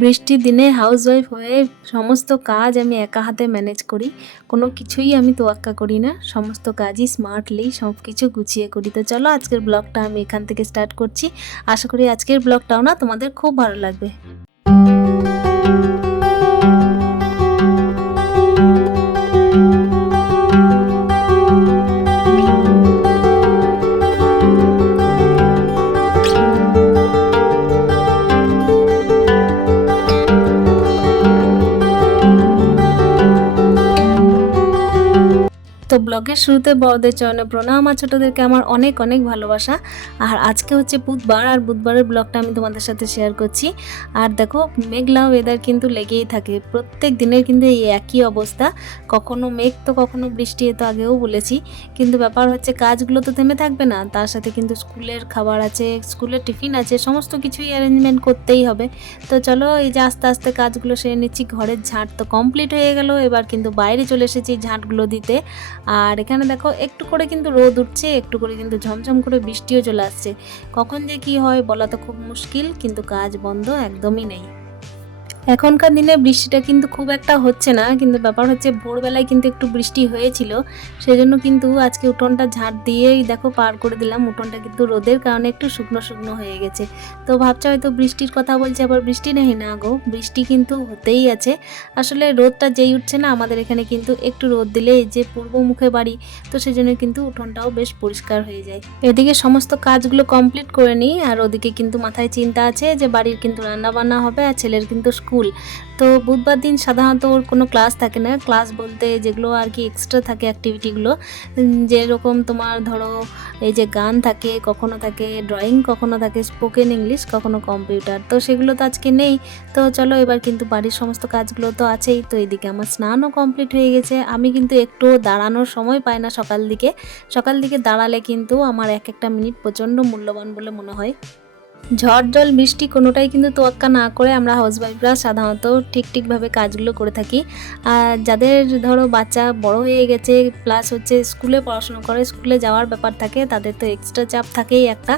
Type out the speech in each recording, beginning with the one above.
বৃষ্টির দিনে হাউসওয়াইফ হয়ে সমস্ত কাজ আমি একা হাতে ম্যানেজ করি। কোনো কিছুই আমি তোয়াক্কা করি না। সমস্ত কাজই স্মার্টলি সব কিছু গুছিয়ে করি। তো চলো আজকের ব্লগটা আমি এখান থেকে স্টার্ট করছি। আশা করি আজকের ব্লগটাও না তোমাদের খুব ভালো লাগবে। তো ব্লগের শুরুতে বড়দের চরণে প্রণাম। আর ছোটোদেরকে আমার অনেক অনেক ভালোবাসা। আর আজকে হচ্ছে বুধবার, আর বুধবারের ব্লগটা আমি তোমাদের সাথে শেয়ার করছি। আর দেখো, মেঘলা ওয়েদার কিন্তু লেগেই থাকে। প্রত্যেক দিনের কিন্তু এই একই অবস্থা। কখনো মেঘ, তো কখনো বৃষ্টি, এ তো আগেও বলেছি। কিন্তু ব্যাপার হচ্ছে কাজগুলো তো থেমে থাকবে না। তার সাথে কিন্তু স্কুলের খাবার আছে, স্কুলের টিফিন আছে, সমস্ত কিছুই অ্যারেঞ্জমেন্ট করতেই হবে। তো চলো, এই যে আস্তে আস্তে কাজগুলো সেরে নিচ্ছি। ঘরের ঝাঁট তো কমপ্লিট হয়ে গেল। এবার কিন্তু বাইরে চলে এসেছি ঝাঁটগুলো দিতে। আর এখানে দেখো একটু করে কিন্তু রোদ উঠছে, একটু করে কিন্তু ঝমঝম করে বৃষ্টিও চলে আসছে। কখন যে কি হয় বলা তো খুব মুশকিল, কিন্তু কাজ বন্ধ একদমই নেই। এখনকার দিনে বৃষ্টিটা কিন্তু খুব একটা হচ্ছে না, কিন্তু ব্যাপার হচ্ছে ভোরবেলায় কিন্তু একটু বৃষ্টি হয়েছিল। সেজন্য কিন্তু আজকে উঠোনটা ঝাঁট দিয়েই দেখো পার করে দিলাম, উঠোনটা কিন্তু রোদের কারণে একটু শুকনো শুকনো হয়ে গেছে। তো ভাবছ হয়তো বৃষ্টির কথা বলছে, আবার বৃষ্টি নেই? না গো, বৃষ্টি কিন্তু হতেই আছে। আসলে রোদটা যেই উঠছে না, আমাদের এখানে কিন্তু একটু রোদ দিলে যে পূর্ব মুখে বাড়ি, তো সেজন্য কিন্তু উঠোনটাও বেশ পরিষ্কার হয়ে যায়। এদিকে সমস্ত কাজগুলো কমপ্লিট করে নিই, আর ওদিকে কিন্তু মাথায় চিন্তা আছে যে বাড়ির কিন্তু রান্না বান্না হবে, আর ছেলের কিন্তু স্কুল। তো বুধবার দিন সাধারণত ওর কোনো ক্লাস থাকে না। ক্লাস বলতে যেগুলো আর কি এক্সট্রা থাকে অ্যাক্টিভিটিগুলো যেরকম তোমার ধরো এই যে গান থাকে, কখনো থাকে ড্রয়িং কখনো থাকে স্পোকেন ইংলিশ কখনো কম্পিউটার তো সেগুলো তো আজকে নেই। তো চলো এবার কিন্তু বাড়ির সমস্ত কাজগুলো তো আছেই। তো এদিকে আমার স্নানও কমপ্লিট হয়ে গেছে। আমি কিন্তু একটু দাঁড়ানোর সময় পাই না সকাল দিকে। সকাল দিকে দাঁড়ালে কিন্তু আমার এক একটা মিনিট প্রচণ্ড মূল্যবান বলে মনে হয়। ঝড় জল, বৃষ্টি কোনোটাই কিন্তু তোয়াক্কা না করে আমরা হাউসওয়াইফরা সাধারণত ঠিক ঠিকভাবে কাজগুলো করে থাকি। আর যাদের ধরো বাচ্চা বড় হয়ে গেছে প্লাস হচ্ছে স্কুলে পড়াশোনা করে, স্কুলে যাওয়ার ব্যাপার থাকে, তাদের তো এক্সট্রা চাপ থাকেই একটা।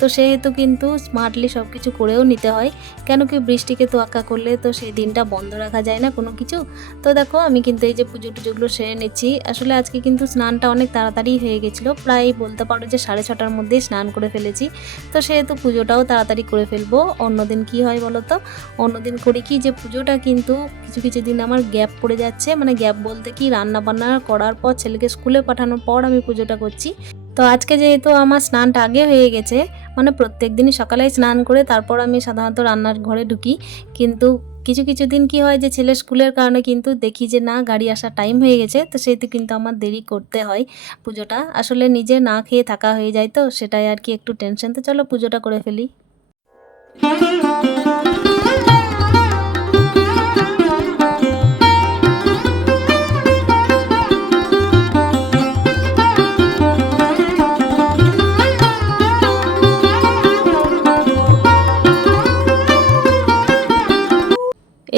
তো সেহেতু কিন্তু স্মার্টলি সব কিছু করেও নিতে হয়। কেন কি বৃষ্টিকে তোয়াক্কা করলে তো সেই দিনটা বন্ধ রাখা যায় না কোনো কিছু? তো দেখো, আমি কিন্তু এই যে পুজো টুজোগুলো সেরে নিচ্ছি। আসলে আজকে কিন্তু স্নানটা অনেক তাড়াতাড়ি হয়ে গেছিল। প্রায় বলতে পারো যে সাড়ে ছটার মধ্যেই স্নান করে ফেলেছি। তো সেহেতু পুজোটাও তাড়াতাড়ি করে ফেলব। অন্যদিন কি হয় বলো তো অন্যদিন করি কি যে পুজোটা কিন্তু কিছু কিছু দিন আমার গ্যাপ পড়ে যাচ্ছে। মানে গ্যাপ বলতে কি রান্না বান্না করার পর ছেলেকে স্কুলে পাঠানোর পর আমি পুজোটা করছি। তো আজকে যেহেতু আমার স্নানটা আগে হয়ে গেছে মানে প্রত্যেক দিনই সকালে স্নান করে তারপর আমি সাধারণত রান্নার ঘরে ঢুকি। কিন্তু কিছু কিছু দিন কি হয় যে ছেলে স্কুলের কারণে কিন্তু দেখি যে না, গাড়ি আসার টাইম হয়ে গেছে, তো সেহেতু কিন্তু আমার দেরি করতে হয় পুজোটা। আসলে নিজে না খেয়ে থাকা হয়ে যায় তো, সেটাই আর কি একটু টেনশন তো চলো পুজোটা করে ফেলি।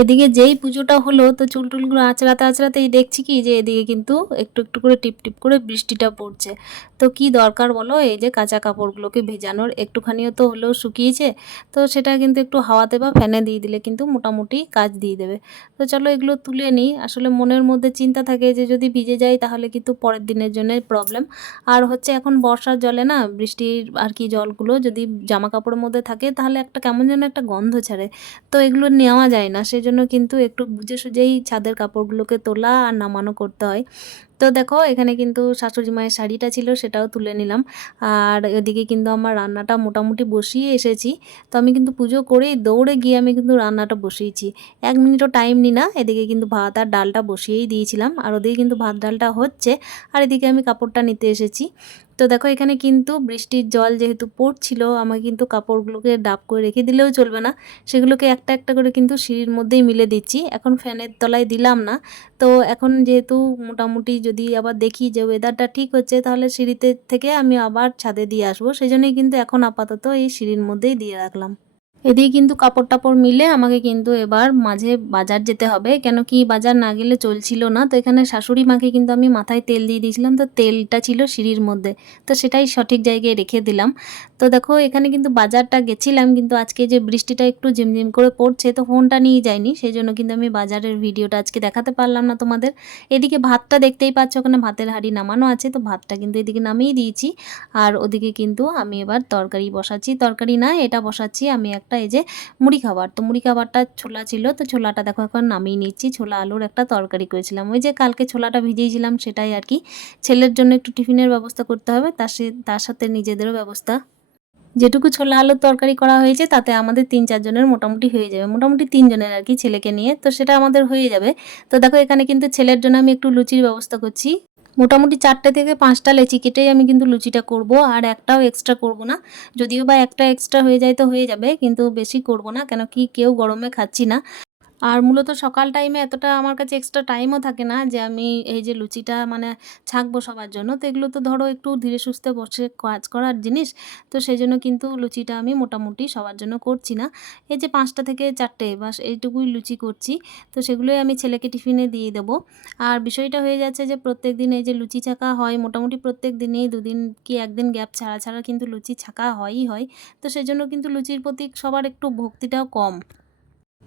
এদিকে যেই পুজোটা হলো, তো চুল টুলগুলো আঁচড়াতে দেখছি কি যে এদিকে কিন্তু একটু একটু করে টিপ টিপ করে বৃষ্টিটা পড়ছে। তো কি দরকার বলো? এই যে কাঁচা কাপড়গুলোকে ভেজানোর একটুখানিও তো হলেও শুকিয়েছে। তো সেটা কিন্তু একটু হাওয়াতে বা ফ্যানে দিয়ে দিলে কিন্তু মোটামুটি কাজ দিয়ে দেবে। তো চলো এগুলো তুলে নিই। আসলে মনের মধ্যে চিন্তা থাকে যে যদি ভিজে যায় তাহলে কিন্তু পরের দিনের জন্য প্রবলেম আর হচ্ছে এখন বর্ষার জলে না বৃষ্টির আর কি জলগুলো যদি জামা কাপড়ের মধ্যে থাকে তাহলে একটা কেমন যেন একটা গন্ধ ছাড়ে। তো এগুলো নেওয়া যায় না। সেই জন্য কিন্তু একটু বুঝে সুঝেই ছাদের কাপড়গুলোকে তোলা আর নামানো করতে হয়। তো দেখো, এখানে কিন্তু শাশুড়ি মায়ের শাড়িটা ছিল, সেটাও তুলে নিলাম। আর ওদিকে কিন্তু আমার রান্নাটা মোটামুটি বসিয়ে এসেছি। তো আমি কিন্তু পুজো করেই দৌড়ে গিয়ে আমি কিন্তু রান্নাটা বসিয়েছি। এক মিনিটও টাইম নি না, এদিকে কিন্তু ভাত আর ডালটা বসিয়েই দিয়েছিলাম। আর ওদিকে কিন্তু ভাত ডালটা হচ্ছে। আর এদিকে আমি কাপড়টা নিতে এসেছি। তো দেখো এখানে কিন্তু বৃষ্টির জল যেহেতু পড়ছিল আমাকে কিন্তু কাপড়গুলোকে ডাব করে রেখে দিলেও চলবে না। সেগুলোকে একটা একটা করে কিন্তু সিঁড়ির মধ্যেই মিলে দিচ্ছি। এখন ফ্যানের তলায় দিলাম না। তো এখন যেহেতু মোটামুটি যদি আবার দেখি যে ওয়েদারটা ঠিক হচ্ছে, তাহলে সিঁড়িতে থেকে আমি আবার ছাদে দিয়ে আসব। সেই জন্যই কিন্তু এখন আপাতত এই সিঁড়ির মধ্যেই দিয়ে রাখলাম। এদিকে কিন্তু কাপড় টাপড় মিলে আমাকে কিন্তু এবার মাঝে বাজার যেতে হবে। কেন কি বাজার না গেলে চলছিল না। তো এখানে শাশুড়ি মাকে কিন্তু আমি মাথায় তেল দিয়ে দিয়েছিলাম। তো তেলটা ছিল সিঁড়ির মধ্যে। তো সেটাই সঠিক জায়গায় রেখে দিলাম। তো দেখো, এখানে কিন্তু বাজারটা গেছিলাম। কিন্তু আজকে যে বৃষ্টিটা একটু ঝিমঝিম করে পড়ছে, তো ফোনটা নিয়ে যায়নি সেই জন্য কিন্তু আমি বাজারের ভিডিওটা আজকে দেখাতে পারলাম না তোমাদের। এদিকে ভাতটা দেখতেই পাচ্ছ, ওখানে ভাতের হাঁড়ি নামানো আছে। তো ভাতটা কিন্তু এদিকে নামিয়ে দিয়েছি। আর ওদিকে কিন্তু আমি এবার তরকারি বসাচ্ছি। তরকারি না, এটা বসাচ্ছি। আমি একটা এই যে মুড়ি খাবার। তো মুড়ি খাবারটা ছোলা ছিল, তো ছোলাটা দেখো এখন নামিয়ে নিচ্ছি। ছোলা, আলুর একটা তরকারি করেছিলাম। ওই যে কালকে ছোলাটা ভিজিয়েছিলাম সেটাই আর কি। ছেলের জন্য একটু টিফিনের ব্যবস্থা করতে হবে, তার তার সাথে নিজেদেরও ব্যবস্থা। যেটুকু ছোলা, আলুর তরকারি করা হয়েছে, তাতে আমাদের তিন চারজনের মোটামুটি হয়ে যাবে। মোটামুটি তিনজনের আর কি ছেলেকে নিয়ে, তো সেটা আমাদের হয়ে যাবে। তো দেখো এখানে কিন্তু ছেলের জন্য আমি একটু লুচির ব্যবস্থা করছি। মোটামুটি চারটে থেকে পাঁচটা লেচি কেটেই আমি কিন্তু লুচিটা করব, আর একটাও এক্সট্রা করব না। যদিও বা একটা এক্সট্রা হয়ে যায় তো হয়ে যাবে, কিন্তু বেশি করব না, কেন কি কেউ গরমে খাচ্ছি না। আর মূলত সকাল টাইমে এতটা আমার কাছে এক্সট্রা টাইমও থাকে না যে আমি এই যে লুচিটা মানে ছাঁকবো সবার জন্য, তো এগুলো তো ধরো একটু ধীরে সুস্থে বসে কাজ করার জিনিস, তো সেই জন্য কিন্তু লুচিটা আমি মোটামুটি সবার জন্য করছি না। এই যে পাঁচটা থেকে চারটে বাস এইটুকুই লুচি করছি, তো সেগুলোই আমি ছেলেকে টিফিনে দিয়ে দেবো। আর বিষয়টা হয়ে যাচ্ছে যে প্রত্যেক দিন এই যে লুচি ছাকা হয়, মোটামুটি প্রত্যেক দিনেই দুদিন কি একদিন গ্যাপ ছাড়া ছাড়া কিন্তু লুচি ছাকা হয়ই হয়, তো সেজন্য কিন্তু লুচির প্রতি সবার একটু ভক্তিটাও কম।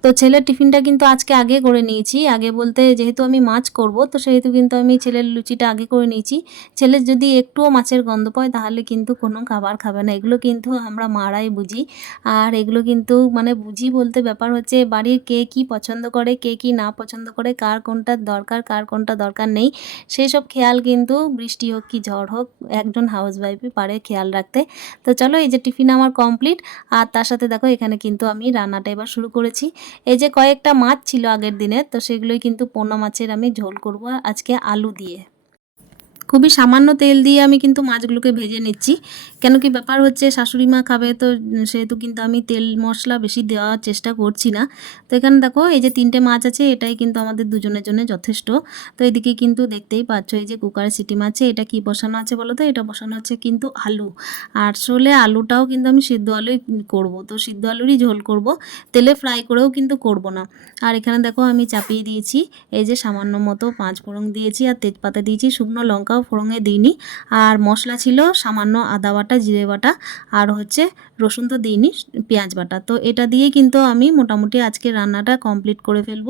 তো ছেলের টিফিনটা কিন্তু আজকে আগে করে নিয়েছি। আগে বলতে যেহেতু আমি মাছ করব, তো সেহেতু কিন্তু আমি ছেলের লুচিটা আগে করে নিয়েছি। ছেলের যদি একটুও মাছের গন্ধ পায়, তাহলে কিন্তু কোনো খাবার খাবে না। এগুলো কিন্তু আমরা মারাই বুঝি। আর এগুলো কিন্তু মানে বুঝি বলতে ব্যাপার হচ্ছে বাড়ির কে কি পছন্দ করে, কে কি না পছন্দ করে, কার কোনটা দরকার, কার কোনটা দরকার নেই। সেই সব খেয়াল কিন্তু বৃষ্টি হোক কি ঝড় হোক, একজন হাউস ওয়াইফই পারে খেয়াল রাখতে। তো চলো এই যে টিফিন আমার কমপ্লিট। আর তার সাথে দেখো এখানে কিন্তু আমি রান্নাটা এবার শুরু করেছি। এই যে কয়েকটা মাছ ছিল আগের দিনের তো সেগুলোই কিন্তু পোনা মাছের আমি ঝোল করব। আজকে আলু দিয়ে। খুবই সামান্য তেল দিয়ে আমি কিন্তু মাছগুলোকে ভেজে নিচ্ছি। কেন কি ব্যাপার হচ্ছে, শাশুড়ি মা খাবে তো সেহেতু কিন্তু আমি তেল মশলা বেশি দেওয়ার চেষ্টা করছি না। তো এখানে দেখো, এই যে তিনটে মাছ আছে, এটাই কিন্তু আমাদের দুজনের জন্য যথেষ্ট। তো এদিকে কিন্তু দেখতেই পাচ্ছ, এই যে কুকারে সিটি মাছে এটা কি বসানো আছে বলো তো? এটা বসানো আছে কিন্তু আলু। আর আসলে আলুটাও কিন্তু আমি সিদ্ধ আলুই করব, তো সিদ্ধ আলুরই ঝোল করব, তেলে ফ্রাই করেও কিন্তু করব না। আর এখানে দেখো আমি চাপিয়ে দিয়েছি, এই যে সামান্য মতো পাঁচ ফোড়ন দিয়েছি আর তেজপাতা দিয়েছি, শুকনো লঙ্কাও ফোড়নে দিইনি। আর মশলা ছিল সামান্য আদা বাটা, জিরে বাটা, আর হচ্ছে রসুন তো দিইনি, পেঁয়াজ বাটা। তো এটা দিয়ে কিন্তু আমি মোটামুটি আজকে রান্নাটা কমপ্লিট করে ফেলব।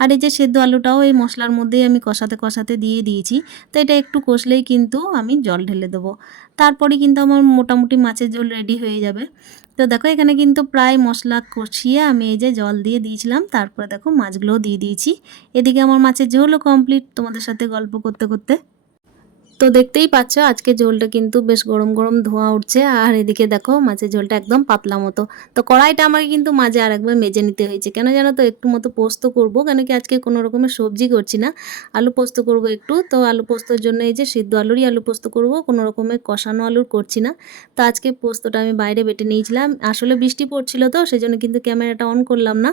আর এই যে সেদ্ধ আলুটাও এই মশলার মধ্যেই আমি কষাতে কষাতে দিয়ে দিয়েছি। তো এটা একটু কষলেই কিন্তু আমি জল ঢেলে দেবো। তারপরে কিন্তু আমার মোটামুটি মাছের ঝোল রেডি হয়ে যাবে। তো দেখো এখানে কিন্তু প্রায় মশলা কষিয়ে আমি এই যে জল দিয়ে দিয়েছিলাম। তারপরে দেখো মাছগুলোও দিয়ে দিয়েছি। এদিকে আমার মাছের ঝোলও কমপ্লিট তোমাদের সাথে গল্প করতে করতে। তো দেখতেই পাচ্ছ, আজকে ঝোলটা কিন্তু বেশ গরম গরম ধোঁয়া উঠছে। আর এদিকে দেখো, মাছের ঝোলটা একদম পাতলা মতো। তো কড়াইটা আমাকে কিন্তু মাঝে আরেকবার মেজে নিতে হয়েছে। কেন জানো তো, একটু মতো পোস্ত করব, কেন কি আজকে কোনো রকমের সবজি করছি না। আলু পোস্ত করব একটু। তো আলু পোস্তর জন্য এই যে সিদ্ধ আলুরই আলু পোস্ত করব, কোনো রকমের কষানো আলুর করছি না। তো আজকে পোস্তটা আমি বাইরে বেটে নিয়েছিলাম। আসলে বৃষ্টি পড়ছিল তো সেই জন্য কিন্তু ক্যামেরাটা অন করলাম না।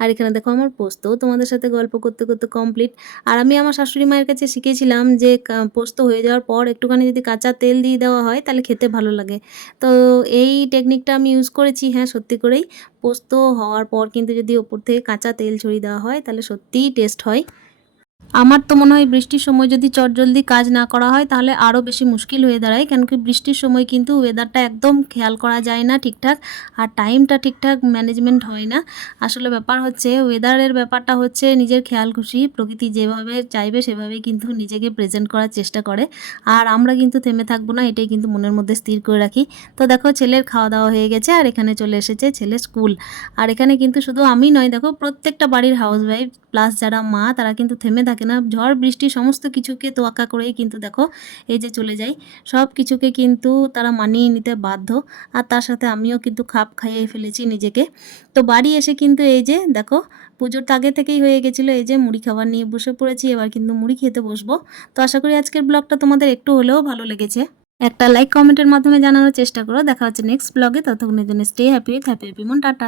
আর এখানে দেখো আমার পোস্ত, তোমাদের সাথে গল্প করতে করতে কমপ্লিট আর আমি আমার শাশুড়ি মায়ের কাছে শিখেছিলাম যে পোস্ত হয়ে যাওয়ার পর একটুখানি যদি কাঁচা তেল দিয়ে দেওয়া হয়, তাহলে খেতে ভালো লাগে। তো এই টেকনিকটা আমি ইউজ করেছি হ্যাঁ সত্যি করেই। পোস্ত হওয়ার পর কিন্তু যদি ওপর থেকে কাঁচা তেল ছড়িয়ে দেওয়া হয়, তাহলে সত্যিই টেস্ট হয়। আমার তো মনে হয় বৃষ্টির সময় যদি চটজলদি কাজ না করা হয়, তাহলে আরও বেশি মুশকিল হয়ে দাঁড়ায়। কেন কি বৃষ্টির সময় কিন্তু ওয়েদারটা একদম খেয়াল করা যায় না ঠিকঠাক আর টাইমটা ঠিকঠাক ম্যানেজমেন্ট হয় না। আসলে ব্যাপার হচ্ছে ওয়েদারের ব্যাপারটা হচ্ছে নিজের খেয়াল খুশি, প্রকৃতি যেভাবে চাইবে সেভাবে কিন্তু নিজেকে প্রেজেন্ট করার চেষ্টা করে। আর আমরা কিন্তু থেমে থাকব না, এটাই কিন্তু মনের মধ্যে স্থির করে রাখি। তো দেখো ছেলের খাওয়া দাওয়া হয়ে গেছে আর এখানে চলে এসেছে ছেলের স্কুল। আর এখানে কিন্তু শুধু আমি নয়, দেখো প্রত্যেকটা বাড়ির হাউস ওয়াইফ প্লাস যারা মা, তারা কিন্তু থেমে থাকে না। ঝড়, বৃষ্টি সমস্ত কিছুকে তোয়াক্কা করেই কিন্তু দেখো এই যে চলে যায়। সব কিছুকে কিন্তু তারা মানিয়ে নিতে বাধ্য। আর তার সাথে আমিও কিন্তু খাপ খাইয়ে ফেলেছি নিজেকে। তো বাড়ি এসে কিন্তু এই যে দেখো, পুজোর আগে থেকেই হয়ে গেছিল এই যে মুড়ি খাবার নিয়ে বসে পড়েছি, এবার কিন্তু মুড়ি খেতে বসবো। তো আশা করি আজকের ব্লগটা তোমাদের একটু হলেও ভালো লেগেছে। একটা লাইক কমেন্টের মাধ্যমে জানানোর চেষ্টা করো। দেখা হচ্ছে নেক্সট ব্লগে ততক্ষণের জন্য স্টে হ্যাপি হ্যাপি হ্যাপি মন, টাটা।